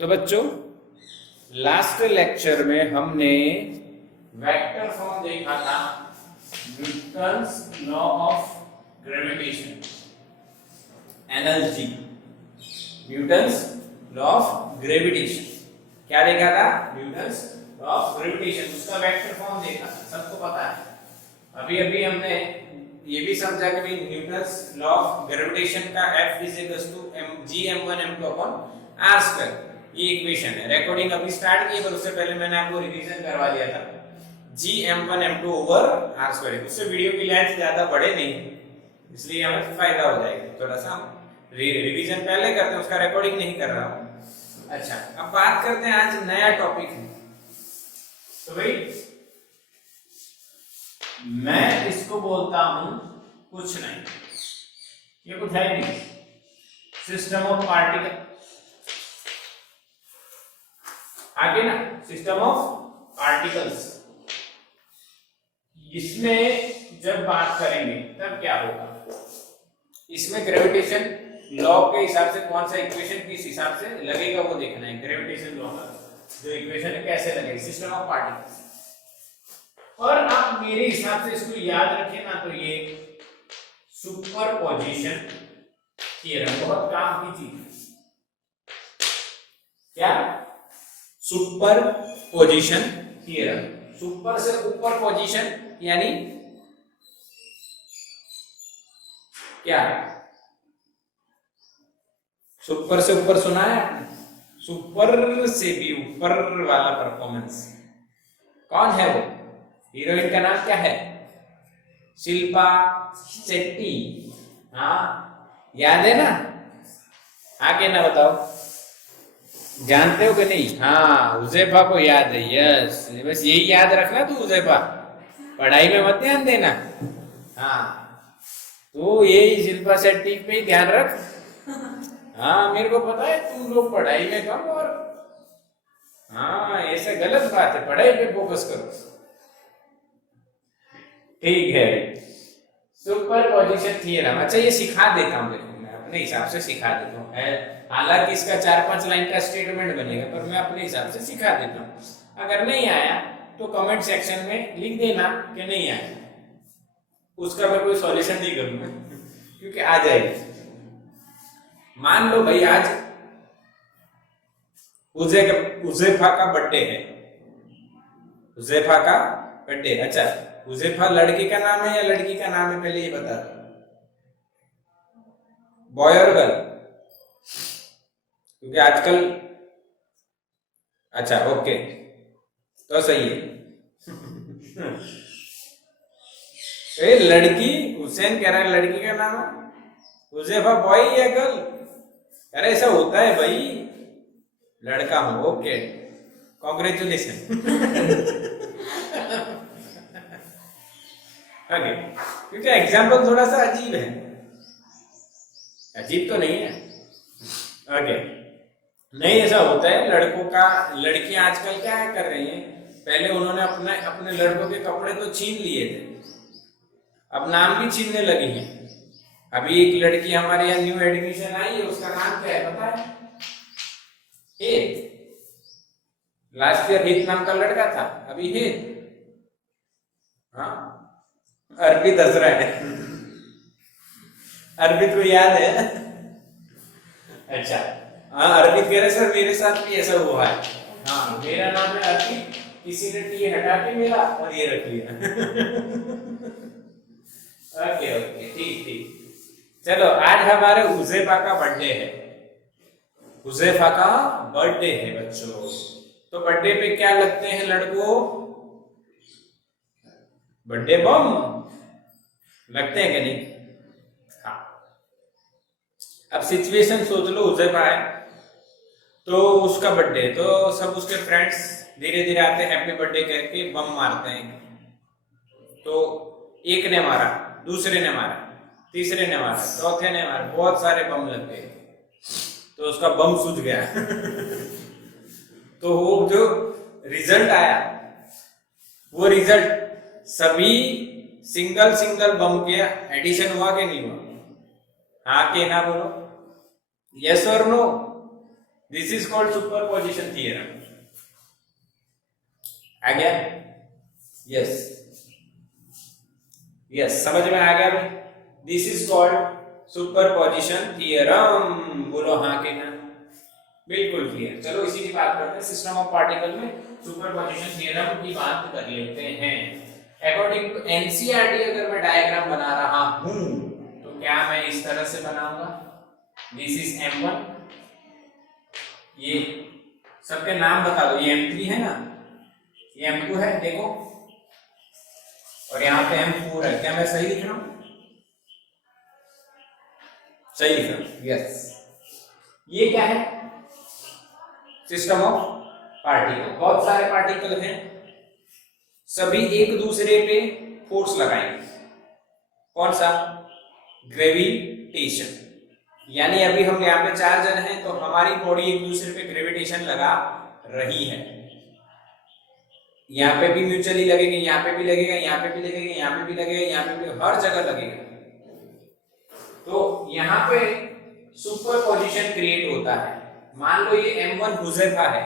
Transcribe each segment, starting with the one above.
तो बच्चों last lecture में हमने वेक्टर फॉर्म देखा था, Newton's law of gravitation, energy, Newton's law of gravitation. क्या देखा था? न्यूटन्स लॉ ऑफ ग्रेविटेशन, उसका वेक्टर फॉर्म देखा था, सबको पता है। अभी अभी हमने ये भी समझा कि भाई न्यूटन्स लॉ ऑफ ग्रेविटेशन का F g m1m2/r², ये इक्वेशन है। रिकॉर्डिंग अभी स्टार्ट की, पर उससे पहले मैंने आपको रिवीजन करवा दिया था gm1m2/r²। उससे वीडियो की लेंथ ज्यादा बढ़े नहीं, इसलिए हमें फायदा हो जाएगा। थोड़ा सा रिवीजन पहले करते हैं, उसका रिकॉर्डिंग नहीं कर रहा हूं। अच्छा, अब बात करते हैं, आज नया टॉपिक है। तो भाई मैं इसको बोलता हूं कुछ नहीं, ये कुछ है नहीं, सिस्टम ऑफ पार्टिकल। आगे ना, सिस्टम ऑफ पार्टिकल्स, इसमें जब बात करेंगे तब क्या होगा, इसमें ग्रेविटेशन लॉ के हिसाब से कौन सा इक्वेशन किस हिसाब से लगेगा वो देखना है। ग्रेविटेशन लॉ का जो इक्वेशन है कैसे लगेगा, सिस्टम ऑफ पार्टिकल्स। और आप मेरे हिसाब से इसको याद रखें ना, तो ये सुपरपोजिशन थ्योरम बहुत काम की चीज है। क्या? Superposition theorem. सुपर से ऊपर पोजीशन यानी क्या? सुपर से ऊपर सुना है आपने? सुपर से भी ऊपर वाला परफॉर्मेंस। कौन है वो? हीरोइन का नाम क्या है? शिल्पा शेट्टी। हाँ, याद है ना? आगे ना बताओ, जानते हो कि नहीं? हाँ, हुज़ैफा को याद है। यस, बस यही याद रखना तू हुज़ैफा, पढ़ाई में मत ध्यान देना। हाँ, तो यही शिल्पा शेट्टी पे ही ध्यान रख। हाँ, मेरे को पता है तू लोग पढ़ाई में कम, और हाँ ऐसे गलत बात है, पढ़ाई पे फोकस करो। ठीक है, सुपरपोजिशन थ्योरम। अच्छा, ये सिखा देता हूँ, देखो मैं अपने हिसाब से सिखा देता हूँ। हालांकि इसका 4-5 लाइन का स्टेटमेंट बनेगा, पर मैं अपने हिसाब से सिखा देता हूँ। अगर नहीं आया तो कमेंट सेक्शन में लिख देना कि नहीं आया, उसका मैं कोई सॉल्यूशन नहीं करूंगा क्योंकि आ जाएगा। मान लो भाई आज हुज़ैफा का बर्थडे है, हुज़ैफा का बर्थडे। अच्छा, हुज़ैफा लड़के का नाम है या लड़की का नाम है, पहले ये बता दो, बॉय और गर्ल? क्योंकि आजकल, अच्छा ओके, तो सही है। ए, लड़की, हुसैन कह रहा है लड़की का नाम है, हुज़ैफा बॉय या गर्ल? अरे ऐसा होता है भाई, लड़का हूं। Okay, congratulation. ओके, क्योंकि एग्जाम्पल थोड़ा सा अजीब है। अजीब तो नहीं है। ओके, नहीं, ऐसा होता है लड़कों का। लड़कियां आजकल क्या कर रही हैं, पहले उन्होंने अपने लड़कों के कपड़े तो छीन लिए थे, अब नाम भी छीनने लगी हैं। अभी एक लड़की हमारे यहाँ न्यू एडमिशन आई है, उसका नाम क्या है पता है? हेत। लास्ट ईयर हित नाम का लड़का था, अभी हेत। हाँ, अर्पित हंस रहा है। अर्पित को याद है? अच्छा, हाँ, अर्पित कह रहे सर मेरे साथ भी ऐसा हुआ है। हाँ, मेरा नाम है अर्पित, किसी ने टी हटा के मेरा और ये रख लिया। ओके ओके, ठीक ठीक। चलो, आज हमारे हुज़ैफा का बर्थडे है। हुज़ैफा का बर्थडे है बच्चों। तो बर्थडे पे क्या लगते हैं लड़कों? बर्थडे बम लगते हैं कि नहीं? हाँ। अब सिचुएशन सोच लो, हुज़ैफा है तो उसका बर्थडे, तो सब उसके फ्रेंड्स धीरे धीरे आते हैं, हैप्पी बर्थडे करके बम मारते हैं। तो एक ने मारा, दूसरे ने मारा, तीसरे ने मारा, चौथे ने मारा, बहुत सारे बम लग गए, तो उसका बम सूझ गया। तो वो जो रिजल्ट आया, वो रिजल्ट सभी सिंगल सिंगल बम के एडिशन हुआ कि नहीं हुआ? हाँ के ना बोलो, यस और no? This is called superposition theorem. आ गया? यस यस, समझ में आ गया भाई? This is called superposition theorem. बोलो हाँ के ना? बिल्कुल क्लियर। चलो इसी की बात करते हैं। सिस्टम ऑफ पार्टिकल में सुपरपोजिशन थ्योरम की बात कर लेते हैं। अकॉर्डिंग टू एनसीईआरटी अगर मैं डायग्राम बना रहा हूं तो क्या मैं इस तरह से बनाऊंगा? दिस इज M1, ये सबके नाम बता दो। ये M3 है ना, ये M2 है देखो, और यहाँ पे M4 है। क्या मैं सही लिख रहा हूं? सही लिख रहा हूं, यस। ये क्या है? System of particle. बहुत सारे पार्टिकल हैं, सभी एक दूसरे पे फोर्स लगाएंगे। कौन सा? ग्रेविटेशन। यानी अभी हम यहाँ पे 4 जन हैं तो हमारी बॉडी एक दूसरे पे ग्रेविटेशन लगा रही है। यहाँ पे भी म्यूचुअली लगेगा, यहाँ पे भी लगेगा, यहाँ पे भी लगेगा, यहाँ पे भी लगेगा, यहाँ पे भी, हर जगह लगेगा। तो यहाँ पे सुपरपोजिशन क्रिएट होता है। मान लो ये M1 हुजैफा है,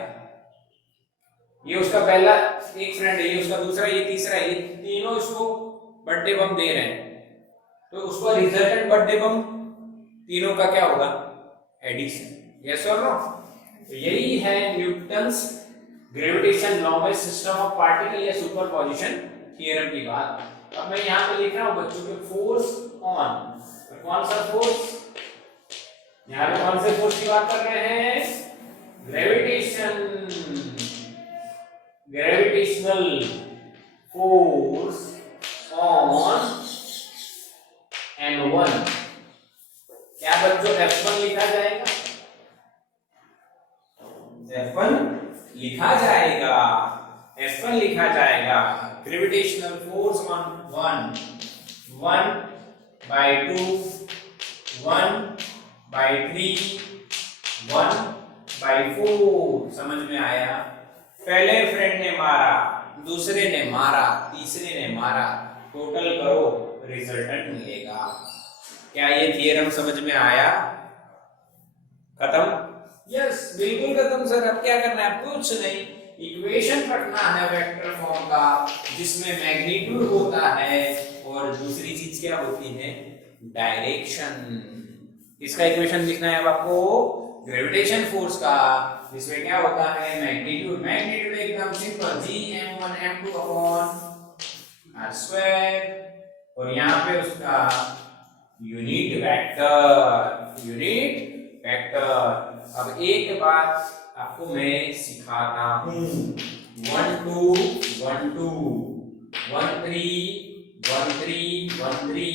ये उसका पहला एक फ्रेंड है, ये उसका दूसरा, ये तीसरा है, ये तीनों इसको बर्थडे बम दे रहे हैं। तो उसका रिजल्टेंट बर्थडे बम तीनों का क्या होगा? एडिशन। यस और नो? तो यही है न्यूटन्स ग्रेविटेशन लॉ में सिस्टम ऑफ पार्टिकल या सुपरपोजिशन थ्योरम की बात। अब मैं यहाँ पे लिख रहा हूँ बच्चों के फोर्स ऑन। कौन सा फोर्स? यहाँ पे कौन से फोर्स की बात कर रहे हैं? Gravitation, gravitational force on M1। क्या बच्चों F1 लिखा जाएगा? F1 लिखा जाएगा, F1 लिखा जाएगा। Gravitational force on 1/2, 1/3, 1/4। समझ में आया? पहले फ्रेंड ने मारा, दूसरे ने मारा, तीसरे ने मारा, टोटल करो, रिजल्टेंट मिलेगा। क्या ये थ्योरम समझ में आया? खत्म? यस, बिल्कुल खत्म सर। अब क्या करना है? कुछ नहीं, इक्वेशन रखना है वेक्टर फॉर्म का, जिसमें मैग्नीट्यूड होता है और दूसरी चीज क्या होती है? डायरेक्शन। इसका इक्वेशन लिखना है अब आपको ग्रेविटेशन फोर्स का, जिसमें क्या होता है? मैग्नीट्यूड। मैग्नीट्यूड एकदम simple, Gm1 m2 upon r², और यहाँ पे उसका यूनिट वेक्टर, यूनिट वेक्टर। अब एक बात आपको मैं सिखाता हूँ। 1 2 1 2 1 3 1 3 1 3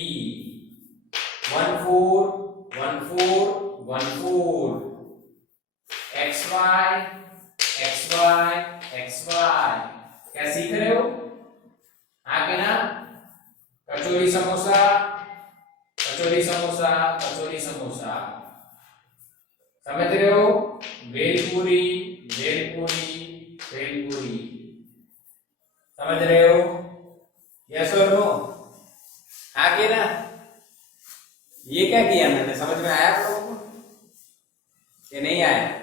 1 4 1 4 1 4 xy xy xy। क्या सीख रहे हो? आगे ना, कचौरी समोसा, कचौरी समोसा, कचौरी समोसा। समझ रहे हो? भेलपूरी, भेलपूरी, भेलपूरी। समझ रहे हो? यस और नो? आगे ना, ये क्या किया मैंने? समझ में आया आप लोगों को? ये नहीं आया?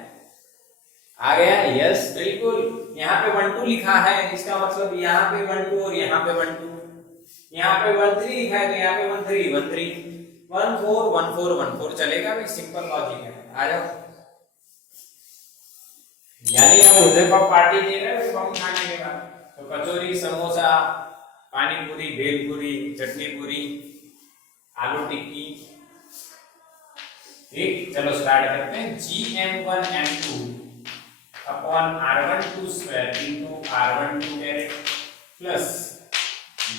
आ गया? यस बिल्कुल। यहाँ पे 1 2 लिखा है, इसका मतलब यहाँ पे 1 2 और यहाँ पे 1 2। यहाँ पे 1 3 लिखा है तो यहाँ पे 1 3 1 3 1 4 1 4 1 4। चलेगा भाई, सिंपल लॉजिक है। आ जाओ। यानी हम हुजैफा पार्टी दे रहे हैं बम खाने के बाद, तो कचौरी, समोसा, पानी पूरी, भेलपूरी, चटनी पूरी, आलू टिक्की। ठीक, चलो स्टार्ट करते हैं। Gm1 m2 upon r12 square into r12 caret plus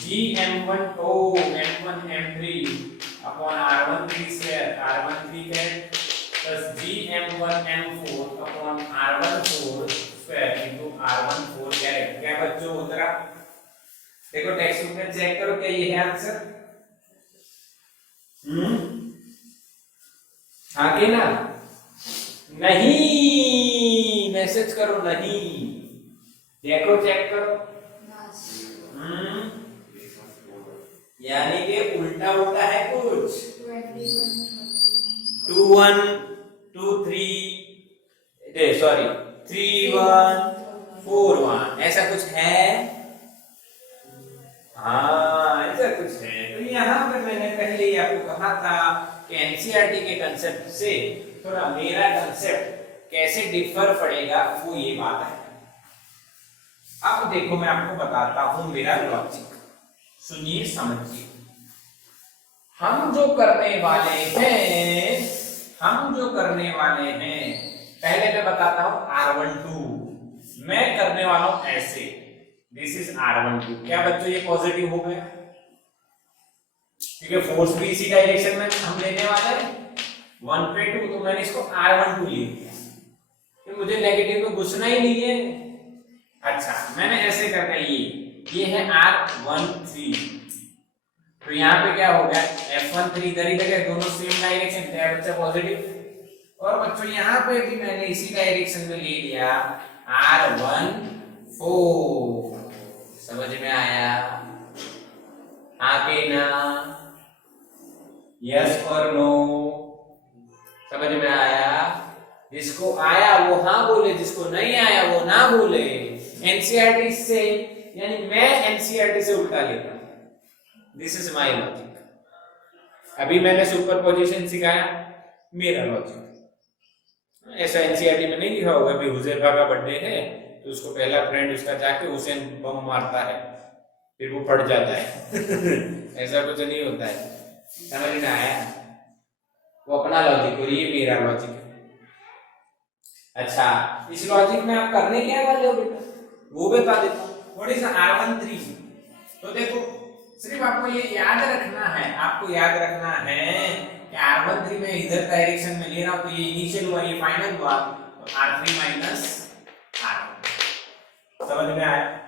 Gm1 m1 m3 upon r13 square r13 caret plus Gm1 m4 upon r14 square into r14 caret. क्या बच्चों उत्तर? देखो टेक्स्ट बुक में चेक करो, क्या ये है आंसर? आगे ना, नहीं, मैसेज करो नहीं, देखो चेक करो। यानी कि उल्टा उल्टा है कुछ। 2 1 2 3 सॉरी 3 1 4 1 ऐसा कुछ है। हाँ ऐसा कुछ है। तो यहाँ पे मैंने पहले ही आपको कहा था कि एनसीईआरटी के कंसेप्ट से थोड़ा मेरा कंसेप्ट कैसे डिफर पड़ेगा, वो ये बात है। अब देखो मैं आपको बताता हूं मेरा लॉजिक, सुनिए समझिए। हम जो करने वाले हैं पहले मैं बताता हूं R12 मैं करने वाला हूं ऐसे, दिस इज R12। क्या बच्चों ये पॉजिटिव हो गया, क्योंकि फोर्स भी इसी डायरेक्शन में हम लेने वाले हैं 1 पे 2, तो मैंने इसको R12 ले लिया, तो मुझे नेगेटिव में घुसना ही नहीं है। अच्छा मैंने ऐसे कर दिया, ये है R13, तो यहाँ पे क्या हो गया F13 इधर ही है, दोनों सेम डायरेक्शन है बच्चा पॉजिटिव। और बच्चों यहाँ पे भी मैंने इसी डायरेक्शन में ले लिया R14, समझ में आया आगे ना, यस और नो, समझ में आया। जिसको आया वो हाँ बोले, जिसको नहीं आया वो ना बोले। एनसीईआरटी से यानी मैं एनसीईआरटी से उल्टा लेता, दिस इज माय लॉजिक। अभी मैंने सुपरपोजिशन सिखाया, मेरा लॉजिक। ऐसा एनसीईआरटी में नहीं लिखा होगा भी हुजैफा का बर्थडे है तो उसको पहला फ्रेंड उसका जाके उसे बम मारता है फिर वो फट जाता है ऐसा कुछ नहीं होता है, समझ में आया। वो अपना लॉजिक और ये मेरा लॉजिक है। अच्छा इस लॉजिक में आप करने क्या वाले हो बेटा वो बता देता हूँ। What is R13? तो देखो सिर्फ आपको ये याद रखना है, कि R13 में इधर डायरेक्शन में ले रहा हूं, तो ये इनिशियल हुआ, ये फाइनल हुआ, तो R3 माइनस R1, समझ में आया।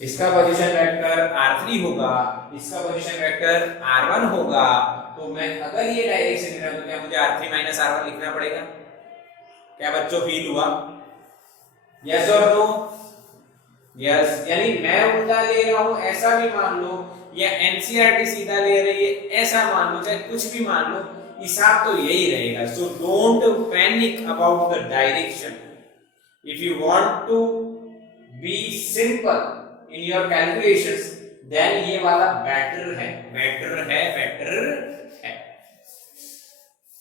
इसका पोजीशन वेक्टर R3 होगा, इसका पोजीशन वेक्टर R1 होगा, तो मैं अगर ये डायरेक्शन ले रहा हूं तो क्या मुझे R3 माइनस R1 लिखना पड़ेगा? क्या बच्चों फील हुआ? यस और नो? यस, यानी मैं उल्टा ले रहा हूं ऐसा भी मान लो, या एनसीईआरटी सीधा ले रही है ऐसा मान लो, चाहे कुछ भी मान लो, हिसाब तो यही रहेगा। So don't panic about the direction. If you want to be simple in your calculations then ये वाला बेटर है।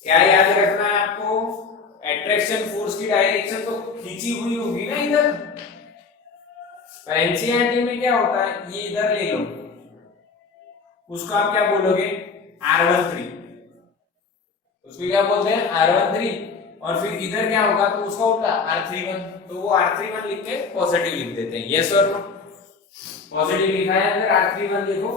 क्या याद रखना है आपको? अट्रैक्शन फोर्स की डायरेक्शन तो खींची हुई होगी ना इधर, पर एनसीईआरटी में क्या होता है, ये इधर ले लो, उसको आप क्या बोलोगे? R13, उसको क्या बोलते हैं? R13, और फिर इधर क्या होगा तो उसका उल्टा R31, तो वो R31 लिख के पॉजिटिव लिख देते हैं। यस और नो? पॉजिटिव लिखा है अंदर R31, देखो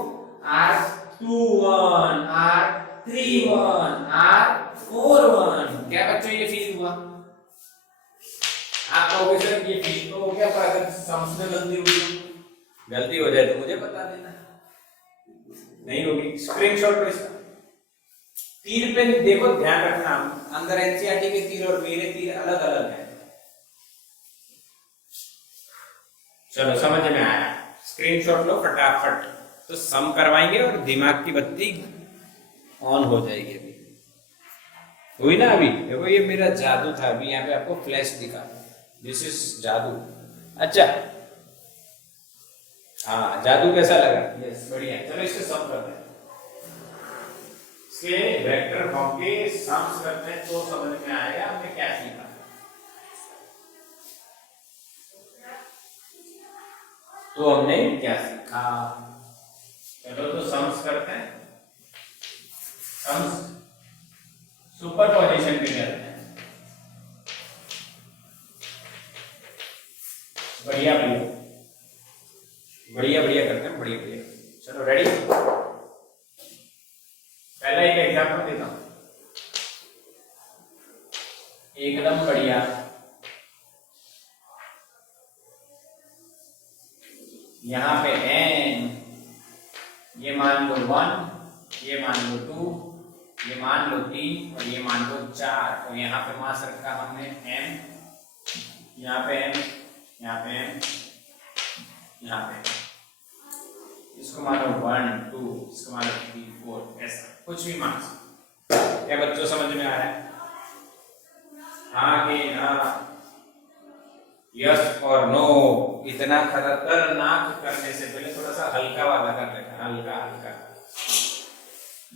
R21, R31, R41। क्या बच्चों ये फील हुआ? आप कहोगे सर ये फील तो हो गया, पर अगर समझ में गलती हो जाए तो मुझे बता देना, नहीं होगी स्क्रीनशॉट लो इसका। तीर पे देखो, ध्यान रखना अंदर एनसीईआरटी के तीर और मेरे तीर अलग अलग हैं। चलो समझ में आया, स्क्रीनशॉट लो फटाफट, तो सम करवाएंगे और दिमाग की बत्ती ऑन हो जाएगी। अभी हुई ना? अभी देखो ये मेरा जादू था, अभी यहाँ पे आपको फ्लैश दिखा, दिस इज जादू। अच्छा हाँ, जादू कैसा लगा? यस बढ़िया। चलो इसको सम करते हैं, इसके वेक्टर फॉर्म के सम्स करते हैं तो समझ में आएगा हमने क्या सीखा। तो हमने क्या सीखा, चलो तो सम्स करते हैं। सम्स सुपरपोजिशन पे करते हैं। बढ़िया करते हैं, बढ़िया। चलो रेडी? पहला एक एग्जांपल देता हूं, एकदम बढ़िया। यहां पे n ये मान लो 1, ये मान लो 2, ये मान लो 3 और ये मान लो 4। तो यहाँ पे मास रखा हमने m, यहाँ पे m, यहाँ पे m, यहाँ पे इसको मानो 1 2, इसको मानो 3 4, ऐसा कुछ भी मान। क्या बच्चों समझ में आ रहा है? हाँ कि ना, यस और नो। इतना खतरनाक करने से पहले थोड़ा सा हल्का वाला कर लेते हैं, हल्का हल्का।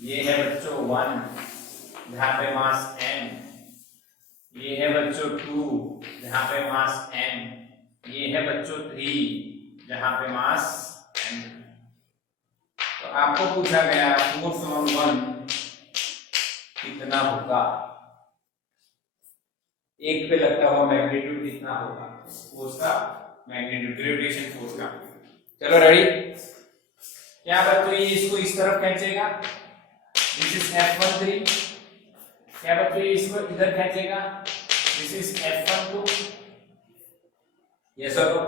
ये है बच्चों 1 जहाँ पे मास m, ये है बच्चों 2 जहाँ पे मास m, ये है बच्चों 3 जहाँ पे मास m। तो आपको पूछा गया फोर्स ऑन 1 कितना होगा, एक पे लगता हुआ मैग्नीट्यूड कितना होगा, फोर्स का मैग्नीट्यूड, ग्रेविटेशन फोर्स का। चलो रेडी। क्या बच्चों ये इसको इस तरफ खींचेगा, दिस इज F13। क्या बच्चों ये इसको इधर खींचेगा, दिस इज F12। यस और नो?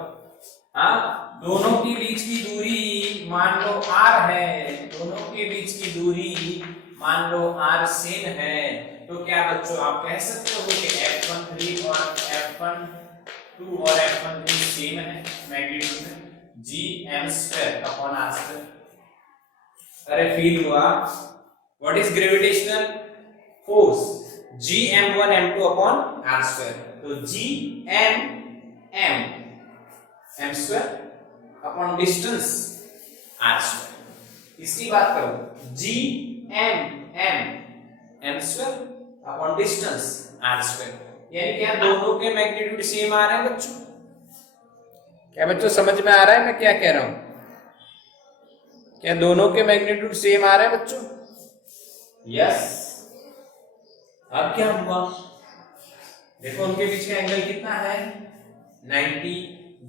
हाँ, दोनों के बीच की दूरी मान लो r है, दोनों के बीच की दूरी मान लो r सेम है, तो क्या बच्चों आप कह सकते हो कि F13 और F12 और F13 सेम है मैग्नीट्यूड में, gm²/r²। अरे फील हुआ? What is gravitational force? gm1 m2/r²। तो gm m² upon distance r²। इसकी बात करो, gm m² upon distance r²। यानी क्या दोनों के मैग्नीट्यूड सेम आ रहे हैं बच्चों? क्या बच्चों समझ में आ रहा है मैं क्या कह रहा हूं? क्या दोनों के मैग्नीट्यूड सेम आ रहे हैं बच्चों? यस। अब क्या हुआ, देखो उनके बीच का एंगल कितना है, 90।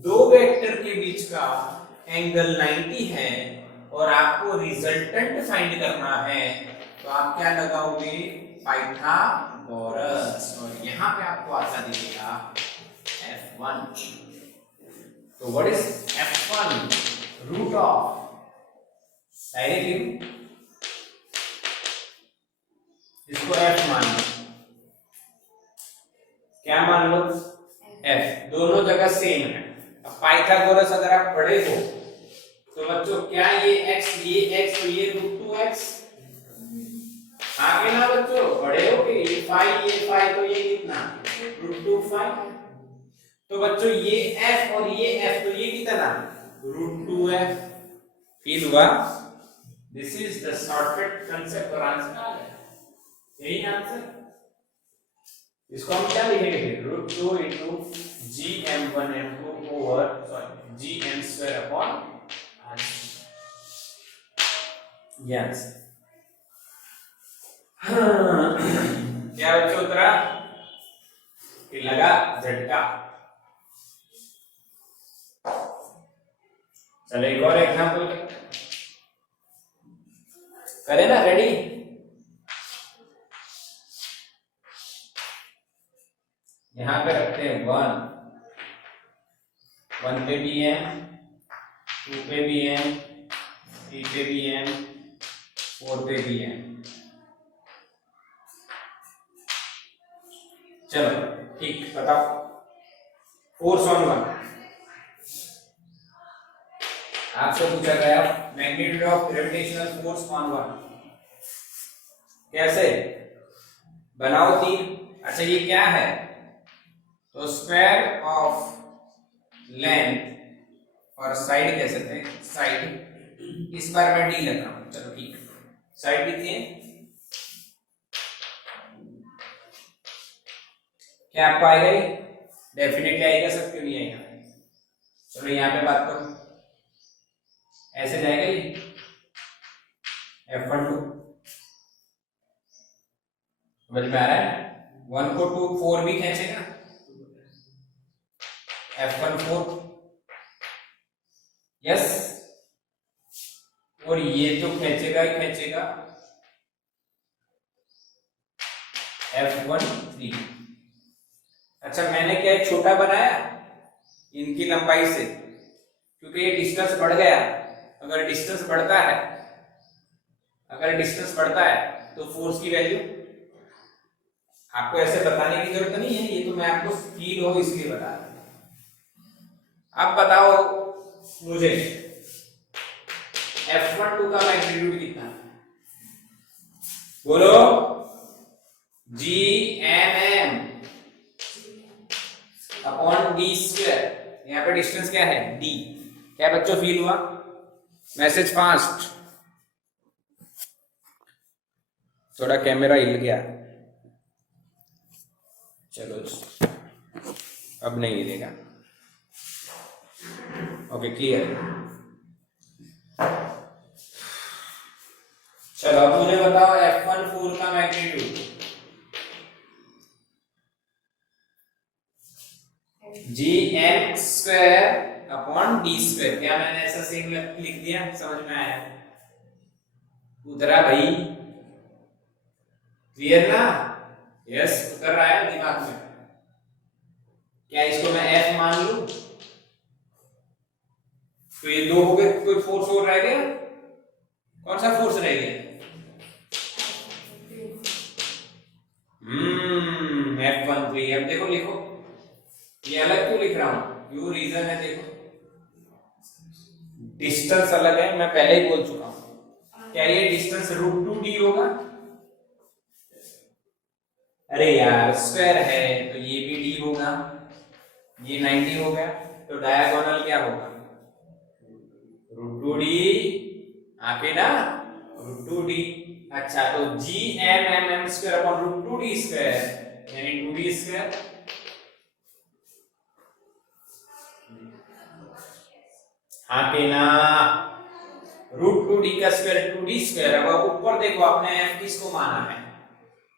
दो वेक्टर के बीच का एंगल 90 है और आपको रिजल्टेंट फाइंड करना है, तो आप क्या लगाओगे, पाइथागोरस, और यहां पे आपको आता दिखेगा F1। तो what is F1? Root of, directly इसको F मान लो, क्या मान लो, F। दोनों जगह सेम है। अब पाइथागोरस अगर आप पढ़े हो तो बच्चों क्या ये x तो ये √2x, आगे ना बच्चों पढ़े हो कि ये फाई तो ये कितना, √2 तो बच्चों ये F और ये F तो ये कितना, √2f। फील हुआ? This is the shortcut concept और आंसर आ गया, यही आंसर। इसको हम क्या लिखेंगे, √2 into gm1 m2 over gm²/r²। Yes. क्या बच्चों उत्तरा कि लगा झटका? चलो एक और एग्जांपल करें ना, रेडी? यहां पे रखते हैं 1 पे भी है, 2 पे भी है, 3 पे भी है, 4 पे भी है। चलो ठीक, बताओ फोर्स ऑन 1 आपसे पूछा गया, magnitude of gravitational force on 1 कैसे बनाओ 3। अच्छा ये क्या है, तो स्क्वायर ऑफ लेंथ और साइड कह सकते हैं, साइड इस बार मैं डी लग रहा हूं, चलो ठीक। साइड कितनी है, क्या आपको आएगा ये? डेफिनेटली आएगा, सब क्यों नहीं आएगा। चलो यहां पे बात करो, ऐसे जाएगा ये F12, समझ में आ रहा है? 1 को 2 4 भी खींचेगा, F14, यस। और ये तो खींचेगा ही खींचेगा F13। अच्छा मैंने क्या एक छोटा बनाया इनकी लंबाई से, क्योंकि ये डिस्टेंस बढ़ गया। अगर डिस्टेंस बढ़ता है तो फोर्स की वैल्यू आपको ऐसे बताने की जरूरत नहीं है, ये तो मैं आपको फील हो इसलिए बता रहा हूं। अब बताओ मुझे F12 का मैग्नीट्यूड कितना है, बोलो? gmm अपॉन डी स्क्वायर, यहाँ पे डिस्टेंस क्या है डी। क्या बच्चों फील हुआ? मैसेज फास्ट, थोड़ा कैमरा हिल गया, चलो अब नहीं हिलेगा। Okay clear. चलो अब मुझे बताओ F14 का magnitude G m square upon d square. क्या मैंने ऐसा सेम लिख दिया? समझ में आया? उतरा भाई? क्लियर ना? यस उतर रहा है दिमाग में। क्या इसको मैं F मान लूं? तो ये दो हो गए, कोई फोर्स और रह गया? कौन सा फोर्स रह गया? F13। अब देखो लिखो, ये अलग क्यों लिख रहा हूं? क्यों रीजन है देखो, डिस्टेंस अलग है, मैं पहले ही बोल चुका हूं। क्या ये डिस्टेंस √2d होगा? अरे यार स्क्वायर है तो ये भी d होगा, ये 90 हो गया, तो डायगोनल क्या होगा? √2d आके ना, √2d। अच्छा तो G m m m square upon √2d square यानी 2d स्क्वायर। आके ना, √2d का स्क्वायर 2d स्क्वायर। अब ऊपर देखो आपने f किसको माना है?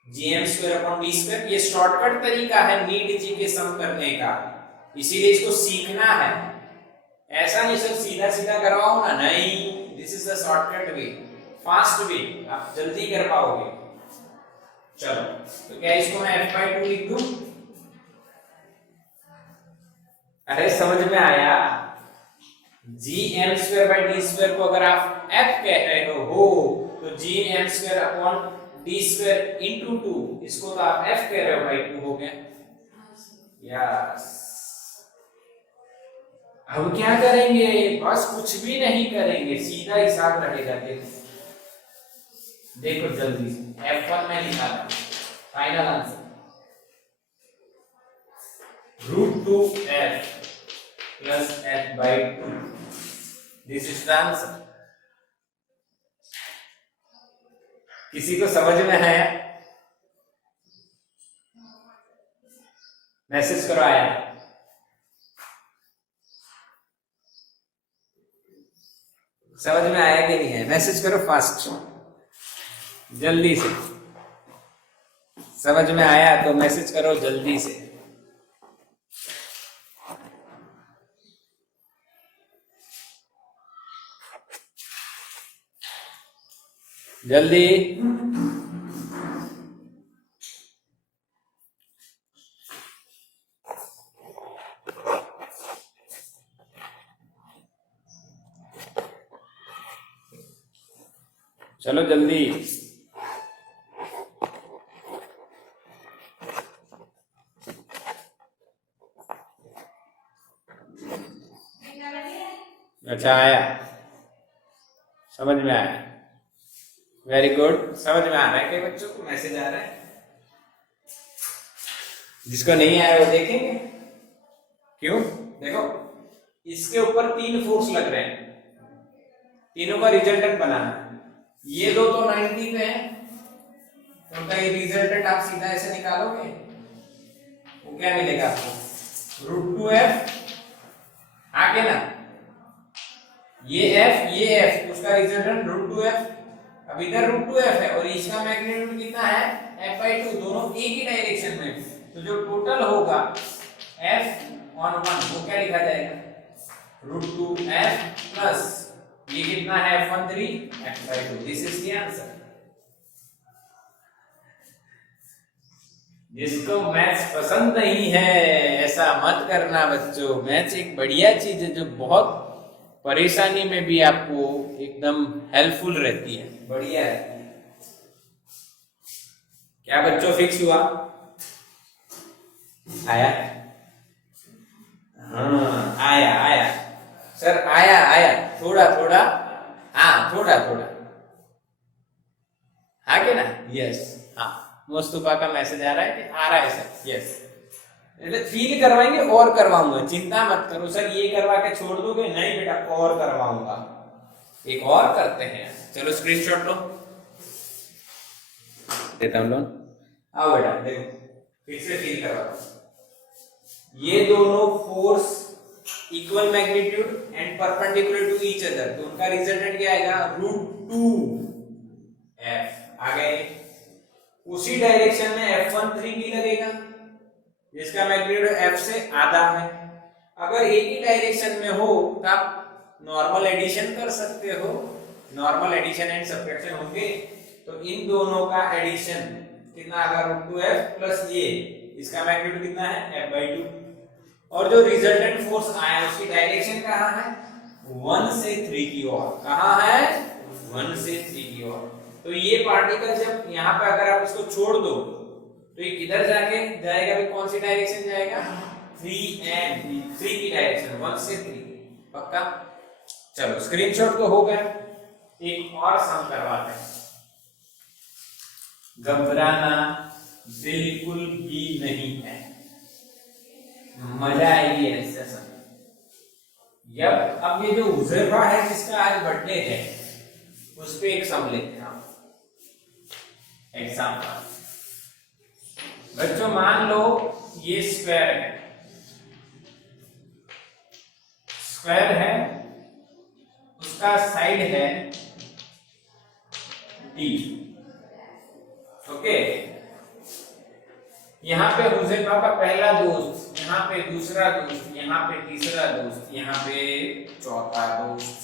gm square upon d square. ये शॉर्टकट तरीका है नीट जी के सम करने का, इसीलिए इसको सीखना है। ऐसा नहीं सब सीधा सीधा करवाओ ना, नहीं, this is the shortcut way, fast way, आप जल्दी कर पाओगे। चलो तो क्या इसको मैं f/2 लिख दूं? अरे समझ में आया? G m square by d square को अगर आप f कह रहे हो तो G m square upon d square into 2, इसको तो आप f कह रहे हो भाई, 2 हो गया। यस अब क्या करेंगे? बस कुछ भी नहीं करेंगे, सीधा हिसाब रहेगा। देखो देखो जल्दी से, F1 में लिखा था final answer √2f plus f/2, this is the answer. किसी को समझ में है? मैसेज करो आया। समझ में आया कि नहीं है? मैसेज करो फास्ट, जल्दी से। समझ में आया तो मैसेज करो जल्दी से। जल्दी। चलो जल्दी। अच्छा आया, समझ में आया, वेरी गुड। समझ में आ रहा है कि बच्चों को मैसेज आ रहा है? जिसको नहीं आया वो देखेंगे। क्यों? देखो इसके ऊपर 3 फोर्स लग रहे हैं, तीनों का रिजल्टेंट बनाना है। ये दो तो 90 पे है, तो उनका ये रिजल्टेंट आप सीधा ऐसे निकालोगे, वो क्या मिलेगा आपको? √2f आगे ना, ये f उसका रिजल्टेंट √2f। अब इधर √2f है और इसका मैग्नीट्यूड कितना है? f/2, दोनों एक ही डायरेक्शन में, तो जो टोटल होगा f/1 वो क्या लिखा जाएगा? √2f प्लस ये कितना है? f13 f/2, this is the answer. जिसको मैथ्स पसंद नहीं है ऐसा मत करना बच्चों। मैथ्स एक बढ़िया चीज है जो बहुत परेशानी में भी आपको एकदम हेल्पफुल रहती है, बढ़िया रहती है। क्या बच्चों फिक्स हुआ? आया? हाँ आया आया सर, आया आया, थोड़ा थोड़ा, हाँ थोड़ा थोड़ा, हाँ के ना? यस हाँ, मुस्तफा का मैसेज आ रहा है कि आ रहा है सर। यस फील करवाएंगे और करवाऊंगा, चिंता मत करो सर ये करवा के छोड़ दोगे, नहीं बेटा और करवाऊंगा, एक और करते हैं। चलो स्क्रीनशॉट लो, देता हूं लोन, आओ बेटा देखो फिर से फील करवाता हूं। ये दोनों force equal magnitude and perpendicular to each other, तो उनका रिजल्टेंट क्या आएगा √2f आ गए। उसी डायरेक्शन में F13 भी लगेगा जिसका मैग्नीट्यूड f से आधा है। अगर एक ही डायरेक्शन में हो तो आप नॉर्मल एडिशन कर सकते हो, नॉर्मल एडिशन एंड सब्ट्रैक्शन होंगे, तो इन दोनों का एडिशन कितना आएगा √2f प्लस ये, इसका मैग्नीट्यूड कितना है f/2, और जो रिजल्टेंट फोर्स आया उसकी डायरेक्शन कहाँ है 1 से 3 की ओर, कहाँ है 1 से 3 की ओर। तो ये पार्टिकल जब यहाँ पे अगर आप इसको छोड़ दो तो ये किधर जाके जाएगा भाई, कौन सी डायरेक्शन जाएगा 3 की डायरेक्शन, 1 से 3, पक्का। चलो स्क्रीनशॉट तो हो गया, एक और सम करवाते हैं। घबराना बिल्कुल भी नहीं है, मजा आएगी ऐसे समय। अब ये जो हुज़ैफा है जिसका आज बर्थडे है उस पे एक सम लेते हैं आप। एग्जाम्पल बच्चों मान लो ये स्क्वायर है, स्क्वायर है, उसका साइड है D, ओके। यहाँ पे हुज़ैफा का पहला दोस्त, यहाँ पे दूसरा दोस्त, यहाँ पे तीसरा दोस्त, यहाँ पे चौथा दोस्त।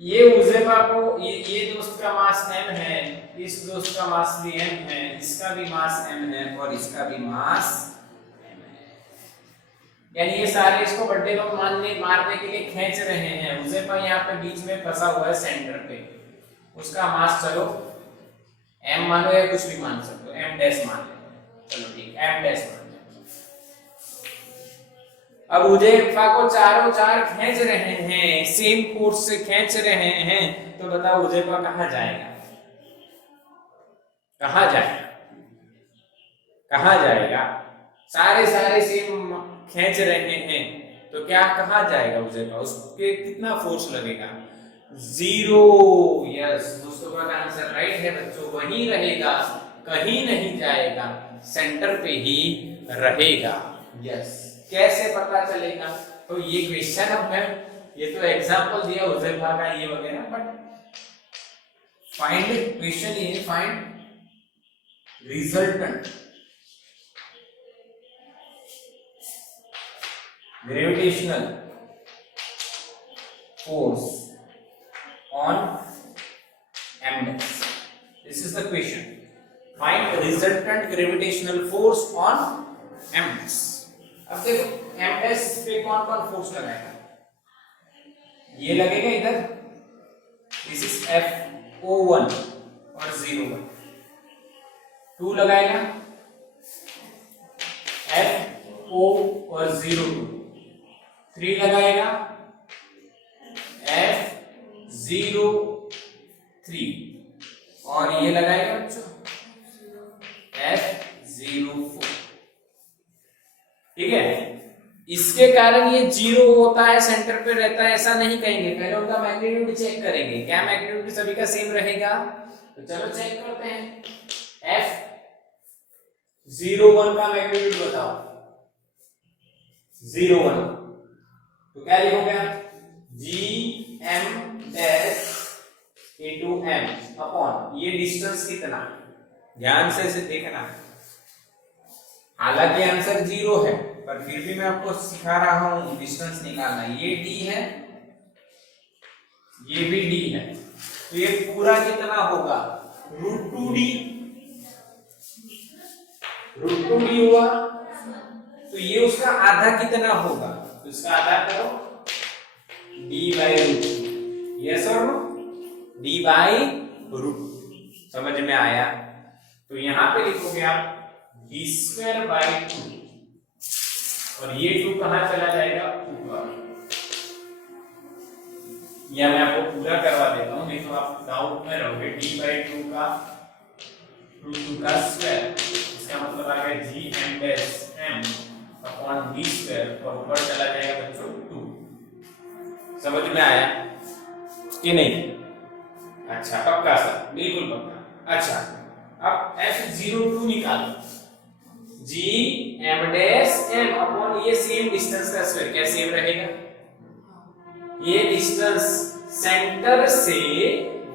ये हुज़ैफा को ये दोस्त का मास m है, इस दोस्त का मास भी m है, इसका भी मास m है और इसका भी मास m है। यानी ये सारे इसको बर्थडे बम मारने के लिए खींच रहे हैं। हुज़ैफा यहाँ पे बीच में फंसा हुआ है सेंटर पे, उसका मास चलो m मानो या कुछ भी मान सकते हो, m डैश मान लो, चलो ठीक m डैश मान लो। अब हुज़ैफा को चारों चार खींच रहे हैं, सेम फोर्स से खींच रहे हैं, तो बताओ हुज़ैफा कहां जाएगा, कहां जाएगा, कहां जाएगा? सारे सेम खींच रहे हैं तो क्या कहां जाएगा हुज़ैफा, उसके कितना फोर्स लगेगा 0। यस मुस्तफा का आंसर राइट है बच्चों, वहीं रहेगा, कहीं नहीं जाएगा, सेंटर पे ही रहेगा। यस कैसे पता चलेगा, तो ये क्वेश्चन अब मैं ये तो एग्जांपल दिया हुज़ैफा का ये वगैरह, बट फाइंड क्वेश्चन ये find resultant gravitational force on m dash. This is the question. Find resultant gravitational force on m dash. अब देखो m dash पे कौन कौन फोर्स लगाएगा, ये लगेगा इधर, दिस इज FO1 और 0 1, 2 लगाएगा FO और 0 2, 3 लगाएगा F0 3 और ये लगाएगा बच्चों F0 4, ठीक है। इसके कारण ये 0 होता है, सेंटर पे रहता है ऐसा नहीं कहेंगे, पहले उनका मैग्नीट्यूड चेक करेंगे, क्या मैग्नीट्यूड सभी का सेम रहेगा, तो चलो चेक करते हैं। F01 का मैग्नीट्यूड बताओ, 01 तो क्या लिखोगे आप GM dash into m upon ये डिस्टेंस कितना, ध्यान से देखना है, हालांकि आंसर 0 है पर फिर भी मैं आपको सिखा रहा हूं डिस्टेंस निकालना। ये d है, ये भी d है, तो ये पूरा कितना होगा √2d, √2d हुआ, तो ये उसका आधा कितना होगा, तो इसका आधा करो d/√2, यस और नो, d/√2, समझ में आया। तो यहां पे लिखोगे आप d²/2 और ये 2 कहां चला जाएगा ऊपर, या मैं आपको पूरा करवा देता हूं, नहीं तो आप डाउट में रहोगे। d/2 का √2 का स्क्वायर, इसका मतलब आ गया G m dash m upon d square और ऊपर चला जाएगा बच्चों 2। समझ में आया कि नहीं? अच्छा पक्का सर, बिल्कुल पक्का। अच्छा अब F02 निकालो, G m dash m upon ये सेम डिस्टेंस का स्क्वायर, क्या सेम रहेगा? ये डिस्टेंस सेंटर से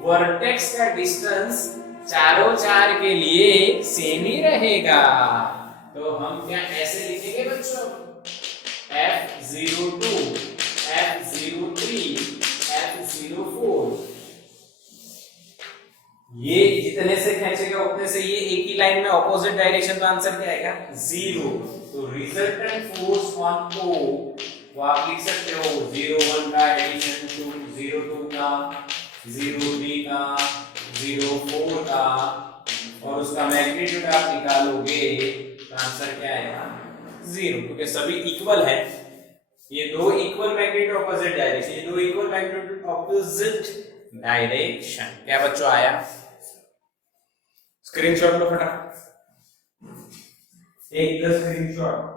वर्टेक्स का डिस्टेंस चारों चार के लिए सेम ही रहेगा। तो हम क्या ऐसे लिखेंगे बच्चों, F02 F03 F04, ये जितने से खींचेगा उतने से ये एक ही लाइन में ऑपोजिट डायरेक्शन, तो आंसर क्या आएगा 0। तो रिजल्टेंट फोर्स ऑन O वो आप लिख सकते हो 01 का एडिशन टू 02 का, 03 का, 04 का, और उसका मैग्नीट्यूड आप निकालोगे तो आंसर क्या आएगा 0, क्योंकि सभी इक्वल है। ये दो इक्वल मैग्नीट्यूड ऑपोजिट डायरेक्शन, ये दो इक्वल मैग्नीट्यूड ऑपोजिट डायरेक्शन। क्या बच्चों आया? स्क्रीनशॉट लो फटाफट, टेक द स्क्रीनशॉट।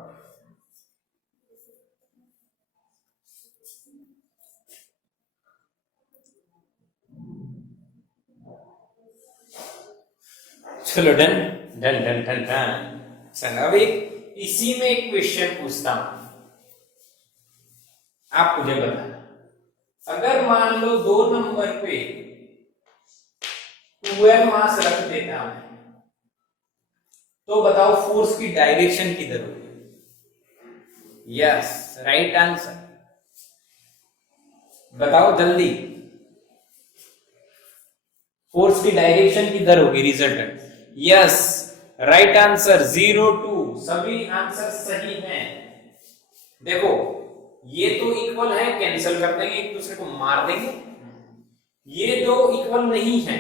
चलो done done done done done. चलो अब एक इसी में एक क्वेश्चन पूछता हूं, आप मुझे बताना। अगर मान लो 2 नंबर पे 12 मास रख देता हूं, तो बताओ फोर्स की डायरेक्शन किधर होगी? यस राइट आंसर, बताओ जल्दी, फोर्स की डायरेक्शन किधर होगी? Resultant, yes right answer 02। सभी आंसर सही हैं। देखो ये तो इक्वल है, कैंसिल कर देंगे, एक दूसरे को मार देंगे। ये दो इक्वल नहीं है,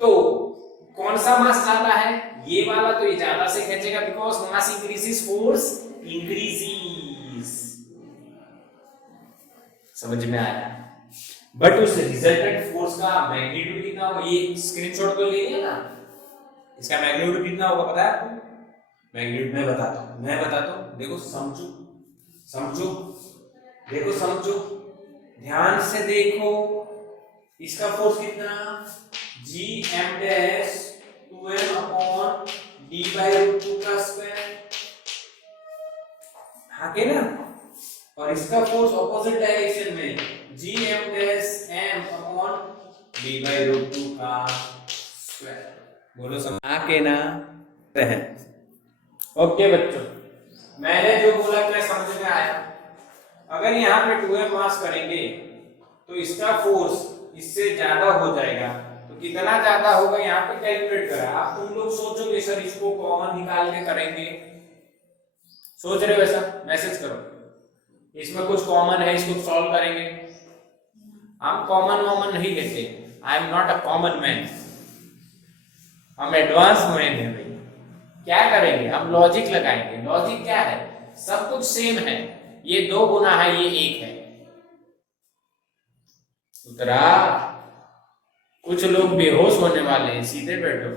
तो कौन सा मास ज्यादा है? ये वाला, तो ये ज्यादा से खींचेगा, because mass increases force increases. समझ में आया? बट उस रिजल्टेंट फोर्स का मैग्नीट्यूड कितना होगा? ये स्क्रीनशॉट तो ले लिया ना, इसका मैग्नीट्यूड कितना होगा पता है आपको? मैग्नीट्यूड मैं बताता हूं, देखो समझो समझो, देखो समझो, ध्यान से देखो, इसका फोर्स कितना? G m dash 2m upon d by root 2 का स्क्वायर, हाँ के ना? और इसका फोर्स ऑपोजिट डायरेक्शन में G m dash m upon d by root 2 का स्क्वायर। बोलो समझ के ना? ओके बच्चों, मैंने जो बोला क्या समझ में आया? अगर यहाँ पे 2m मास करेंगे तो इसका फोर्स इससे ज्यादा हो जाएगा, तो कितना ज्यादा होगा यहाँ पे कैलकुलेट करा। आप तुम लोग सोचोगे सर इसको कॉमन निकाल के करेंगे, सोच रहे हो ऐसा? मैसेज करो, इसमें कुछ कॉमन है, इसको सॉल्व करेंगे। हम कॉमन नहीं लेते, I am not a common man, हम एडवांस मैन है भाई। क्या करेंगे? हम लॉजिक लगाएंगे। लॉजिक क्या है? सब कुछ सेम है, ये 2 गुना है, ये 1 है। उतरा, कुछ लोग बेहोश होने वाले हैं, सीधे बैठो।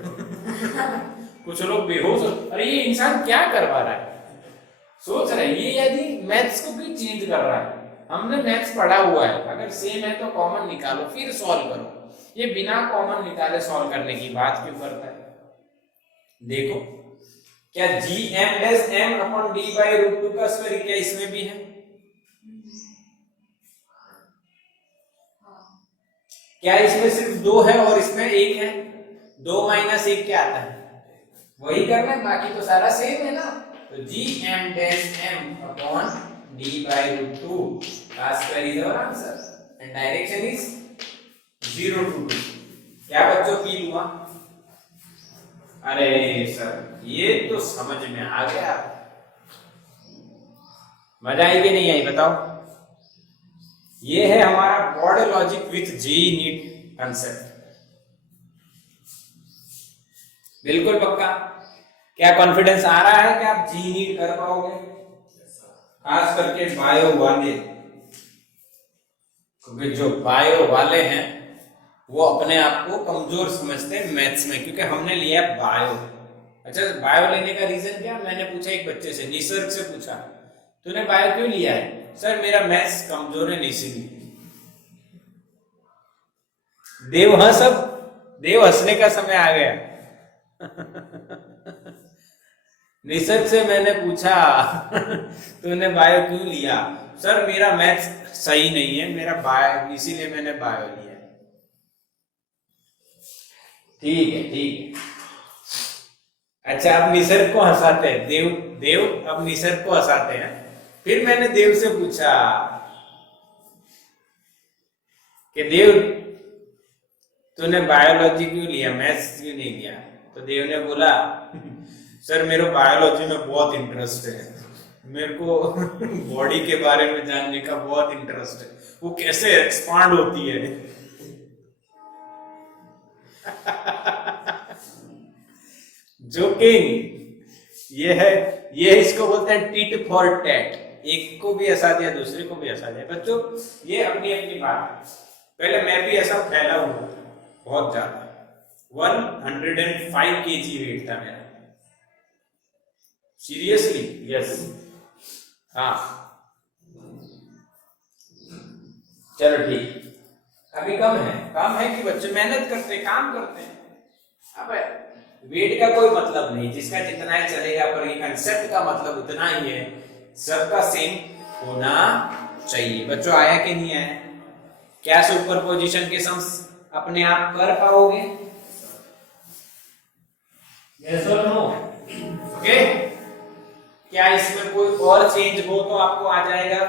कुछ लोग बेहोश हो, अरे ये इंसान क्या करवा रहा है? सोच रहे ये यदि मैथ्स को भी चेंज कर रहा है। हमने मैथ्स पढ़ा हुआ है, अगर सेम है तो कॉमन निकालो फिर सॉल्व करो। ये बिना कॉमन निकाले सॉल्व करने की बात क्यों करता है? देखो क्या G m dash m upon d by root 2 का स्क्वायर क्या इसमें भी है? क्या इसमें सिर्फ 2 है और इसमें 1 है? 2 माइनस 1 क्या आता है? वही करना है, बाकी तो सारा सेम है ना। तो G m dash m upon d by root 2 का square is our answer and direction is 0 to 2। क्या बच्चों फील हुआ? अरे सर ये तो समझ में आ गया, मजा आई कि नहीं आई बताओ? ये है हमारा broad logic with JEE NEET concept. बिल्कुल पक्का? क्या कॉन्फिडेंस आ रहा है कि आप जी नीट कर पाओगे? खास करके बायो वाले, क्योंकि जो बायो वाले हैं वो अपने आप को कमजोर समझते हैं मैथ्स में, क्योंकि हमने लिया बायो। अच्छा, बायो लेने का रीजन क्या? मैंने पूछा एक बच्चे से, निसर्ग से पूछा, तूने बायो क्यों लिया है? सर मेरा मैथ्स कमजोर है इसीलिए। देव हंसने का समय आ गया। निसर्ग से मैंने पूछा तूने बायो क्यों लिया? सर मेरा मैथ्स सही नहीं है, मेरा बायो, इसीलिए मैंने बायो लिया। ठीक है ठीक है। अच्छा, अब निसर्ग को हंसाते हैं, देव अब निसर्ग को हंसाते हैं। फिर मैंने देव से पूछा कि देव तूने बायोलॉजी क्यों लिया, मैथ्स क्यों नहीं लिया? तो देव ने बोला सर मेरे बायोलॉजी में बहुत इंटरेस्ट है, मेरे को बॉडी के बारे में जानने का बहुत इंटरेस्ट है, वो कैसे एक्सपांड होती है। जोकिंग। ये इसको बोलते हैं टिट फॉर टैट, एक को भी हंसा दिया दूसरे को भी हंसा दिया। बच्चों ये अपनी अपनी बात है। पहले मैं भी ऐसा फैला हुआ था बहुत ज्यादा, 105 kg वेट था मेरा, सीरियसली, यस। हाँ चलो ठीक, अभी कम है कि बच्चे मेहनत करते हैं, काम करते हैं। अब वेट का कोई मतलब नहीं, जिसका जितना है चलेगा, पर ये कंसेप्ट का मतलब उतना ही है, सबका सेम होना चाहिए। बच्चों आया कि नहीं आया? क्या सुपर पोजिशन के सम्स अपने आप कर पाओगे? यस और नो? ओके, क्या इसमें कोई और चेंज हो तो आपको आ जाएगा?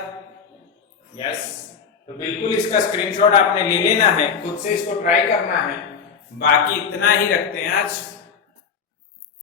यस। तो बिल्कुल इसका स्क्रीनशॉट आपने ले लेना है, खुद से इसको ट्राई करना है। बाकी इतना ही रखते हैं आज।